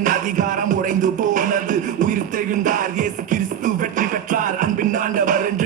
சாத்தானின் அதிகாரம் உடைந்து போனது. உயிர் தெழுந்தார் இயேசு கிறிஸ்து வெற்றி பெற்றார். அன்பின் ஆண்டவர் என்று